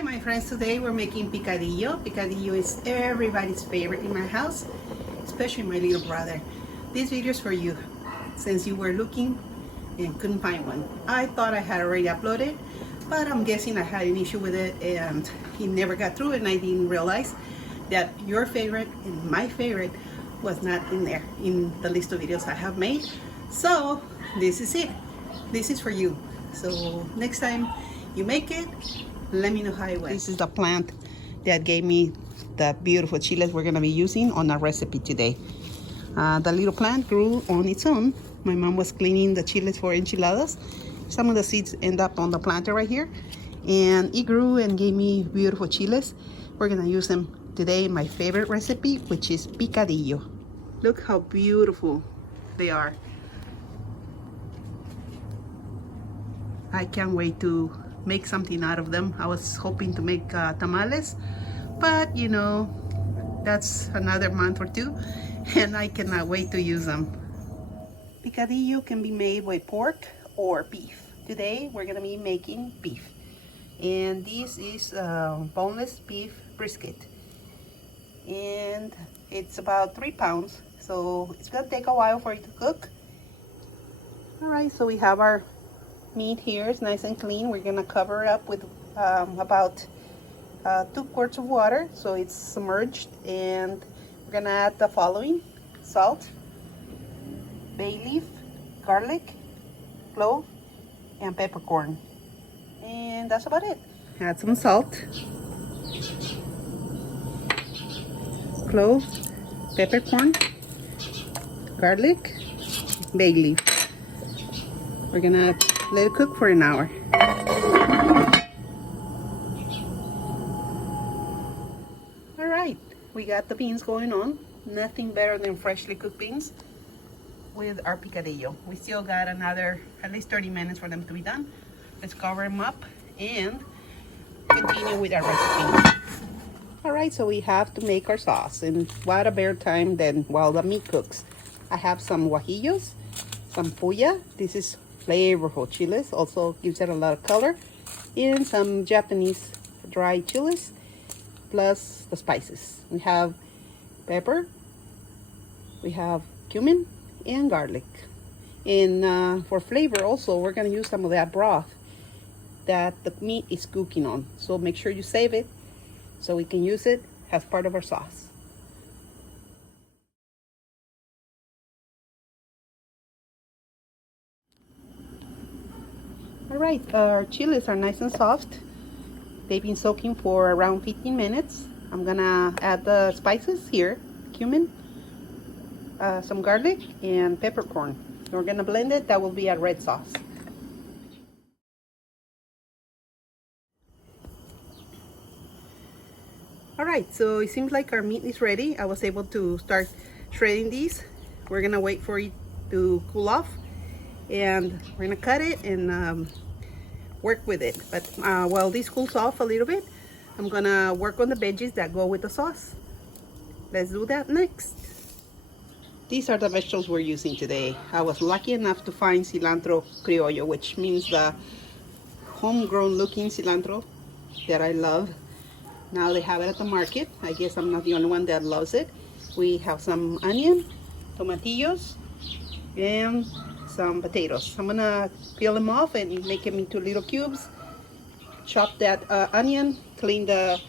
Hi my friends, today we're making picadillo. Picadillo is everybody's favorite in my house, especially my little brother. This video is for you, since you were looking and couldn't find one. I thought I had already uploaded, but I'm guessing I had an issue with it and he never got through, and I didn't realize that your favorite and my favorite was not in there, in the list of videos I have made. So this is it. This is for you. So next time you make it, let me know how it went. This is the plant that gave me the beautiful chiles we're gonna be using on our recipe today. The little plant grew on its own. My mom was cleaning the chiles for enchiladas. Some of the seeds end up on the planter right here, and it grew and gave me beautiful chiles. We're gonna use them today in my favorite recipe, which is picadillo. Look how beautiful they are. I can't wait to make something out of them. I was hoping to make tamales, but you know, that's another month or two, and I cannot wait to use them. Picadillo can be made with pork or beef. Today we're gonna be making beef, and this is boneless beef brisket, and it's about 3 pounds, so it's gonna take a while for it to cook. All right, so we have our meat here. It's nice and clean. We're gonna cover it up with about 2 quarts of water, so it's submerged, and we're gonna add the following: salt, bay leaf, garlic, clove, and peppercorn, and that's about it. Add some salt, clove, peppercorn, garlic, bay leaf. We're gonna let it cook for an hour. All right, we got the beans going on. Nothing better than freshly cooked beans with our picadillo. We still got another at least 30 minutes for them to be done. Let's cover them up and continue with our recipe. All right, so we have to make our sauce, and what a better time than while the meat cooks. I have some guajillos, some puya. This is flavorful chiles, also gives it a lot of color, and some Japanese dry chiles, plus the spices. We have pepper, we have cumin, and garlic. And for flavor also, we're gonna use some of that broth that the meat is cooking on, so make sure you save it so we can use it as part of our sauce. All right, our chiles are nice and soft. They've been soaking for around 15 minutes. I'm gonna add the spices here: cumin, some garlic, and peppercorn. We're gonna blend it. That will be a red sauce. All right, so it seems like our meat is ready. I was able to start shredding these. We're gonna wait for it to cool off, and we're gonna cut it and work with it. But while this cools off a little bit, I'm gonna work on the veggies that go with the sauce. Let's do that next. These are the vegetables we're using today. I was lucky enough to find cilantro criollo, which means the homegrown looking cilantro that I love. Now they have it at the market. I guess I'm not the only one that loves it. We have some onion, tomatillos, and some potatoes. I'm gonna peel them off and make them into little cubes. Chop that onion, clean the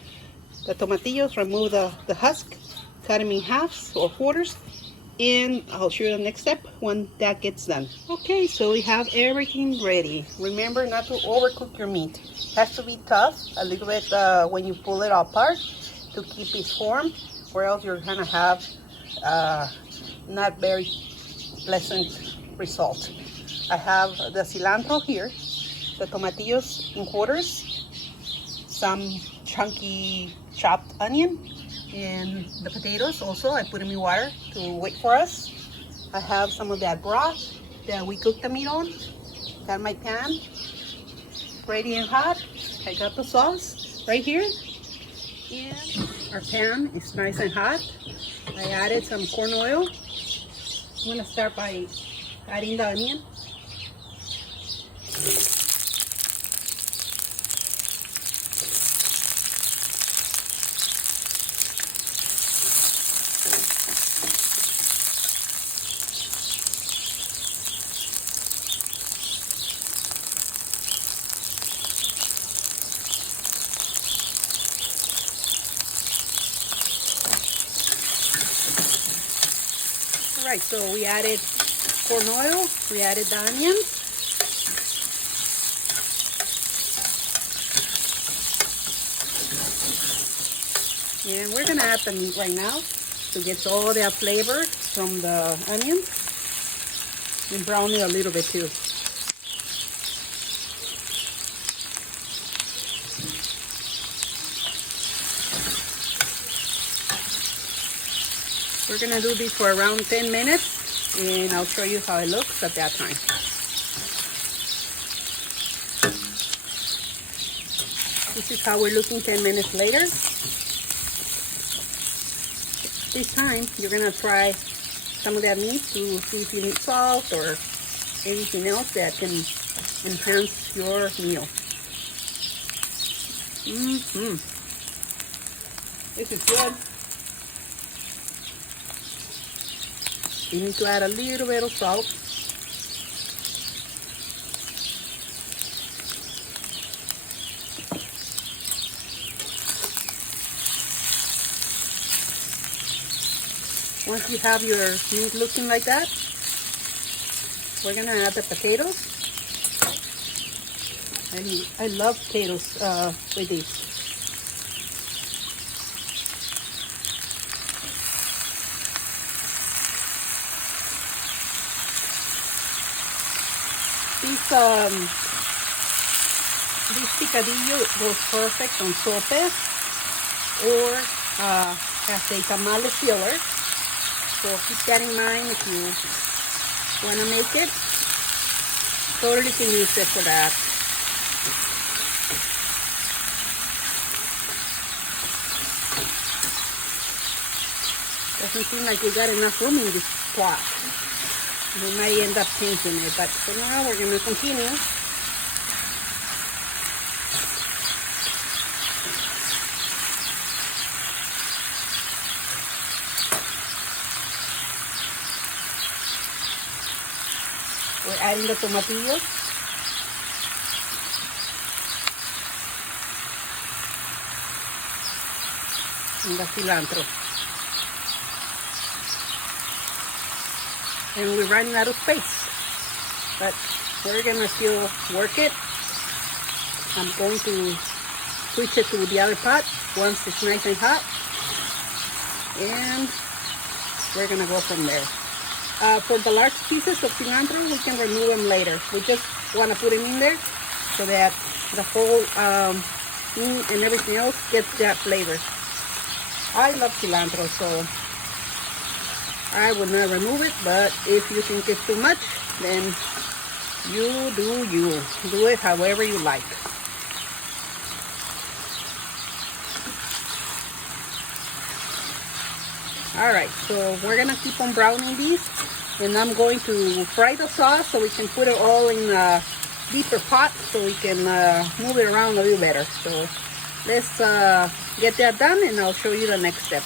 tomatillos, remove the husk, cut them in halves or quarters, and I'll show you the next step when that gets done. Okay, so we have everything ready. Remember not to overcook your meat. It has to be tough a little bit when you pull it apart to keep its form, or else you're gonna have not very pleasant result. I have the cilantro here, the tomatillos in quarters, some chunky chopped onion, and the potatoes also. I put them in water to wait for us. I have some of that broth that we cooked the meat on. Got my pan ready and hot. I got the sauce right here, and our pan is nice and hot. I added some corn oil. I'm gonna start by adding the onion. right, so we added corn oil, we added the onions. And we're gonna add the meat right now to get all that flavor from the onions and brown it a little bit too. We're gonna do this for around 10 minutes and I'll show you how it looks at that time. This is how we're looking 10 minutes later. This time, you're gonna try some of that meat to see if you need salt or anything else that can enhance your meal. This is good. You need to add a little bit of salt. Once you have your meat looking like that, we're gonna add the potatoes. I love potatoes with these. This picadillo goes perfect on sopes or as a tamale filler. So keep that in mind if you want to make it. Totally can use it for that. Doesn't seem like we got enough room in this pot. We might end up changing it, but for now we're going to continue. We're adding the tomatillos. And the cilantro. And we're running out of space. But we're gonna still work it. I'm going to switch it to the other pot once it's nice and hot. And we're gonna go from there. For the large pieces of cilantro, we can remove them later. We just want to put them in there so that the whole meat and everything else gets that flavor. I love cilantro, so I would not remove it, but if you think it's too much, then you do you. Do it however you like. Alright, so we're gonna keep on browning these, and I'm going to fry the sauce so we can put it all in a deeper pot so we can move it around a little better. So let's get that done and I'll show you the next step.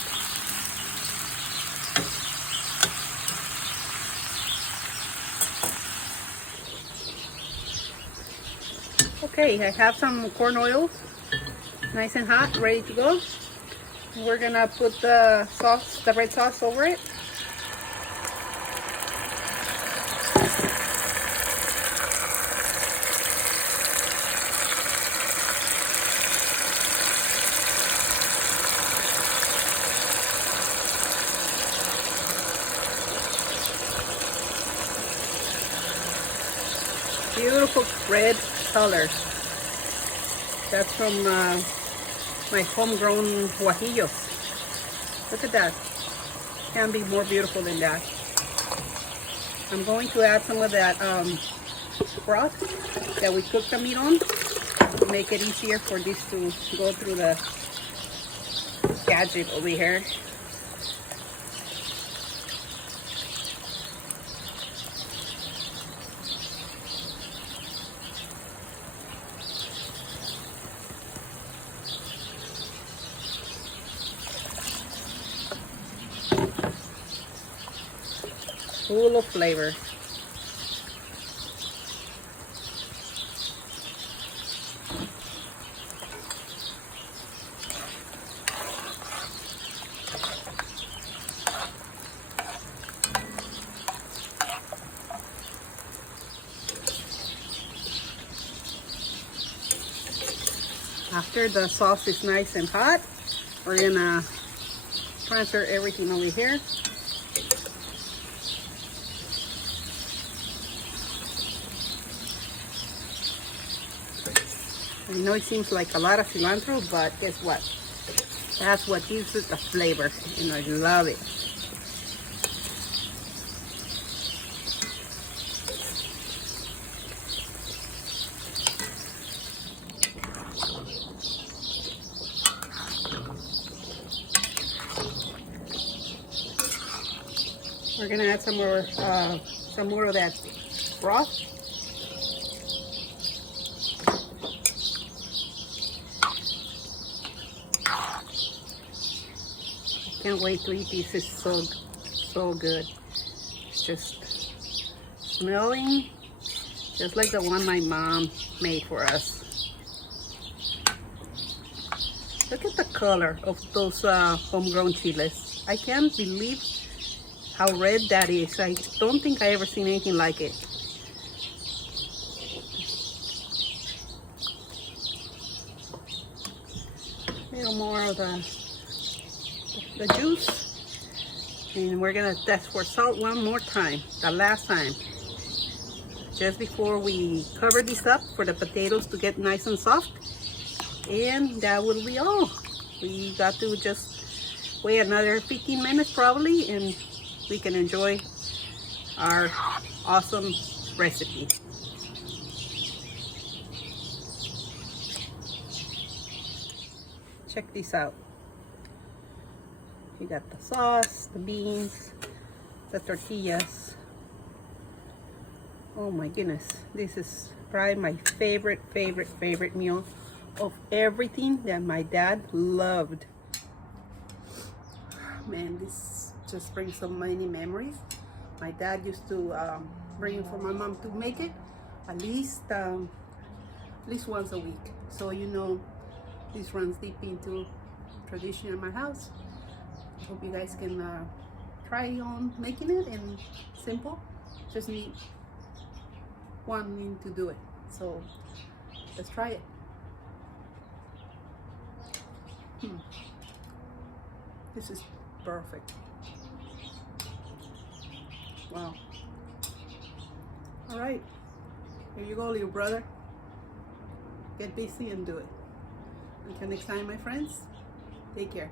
Okay, I have some corn oil, nice and hot, ready to go. We're gonna put the sauce, the red sauce over it. Beautiful red color. That's from my homegrown guajillos. Look at that. Can't be more beautiful than that. I'm going to add some of that broth that we cooked the meat on to make it easier for this to go through the gadget over here. Full of flavor. After the sauce is nice and hot, we're gonna transfer everything over here. I know it seems like a lot of cilantro, but guess what? That's what gives it the flavor, and I love it. We're gonna add some more of that broth. Can't wait to eat this. It's so good. It's just smelling just like the one my mom made for us. Look at the color of those homegrown chiles. I can't believe how red that is. I don't think I ever seen anything like it. A little more of the juice, and we're gonna test for salt one more time, the last time, just before we cover this up for the potatoes to get nice and soft, and that will be all. We got to just wait another 15 minutes probably, and we can enjoy our awesome recipe. Check this out. You got the sauce, the beans, the tortillas. Oh my goodness, this is probably my favorite meal of everything that my dad loved. Man, this just brings so many memories. My dad used to bring it for my mom to make it at least once a week. So you know, this runs deep into tradition in my house. Hope you guys can try on making it, and simple. Just need one to do it. So let's try it. This is perfect. Wow. All right, here you go, little brother. Get busy and do it. Until next time, my friends, take care.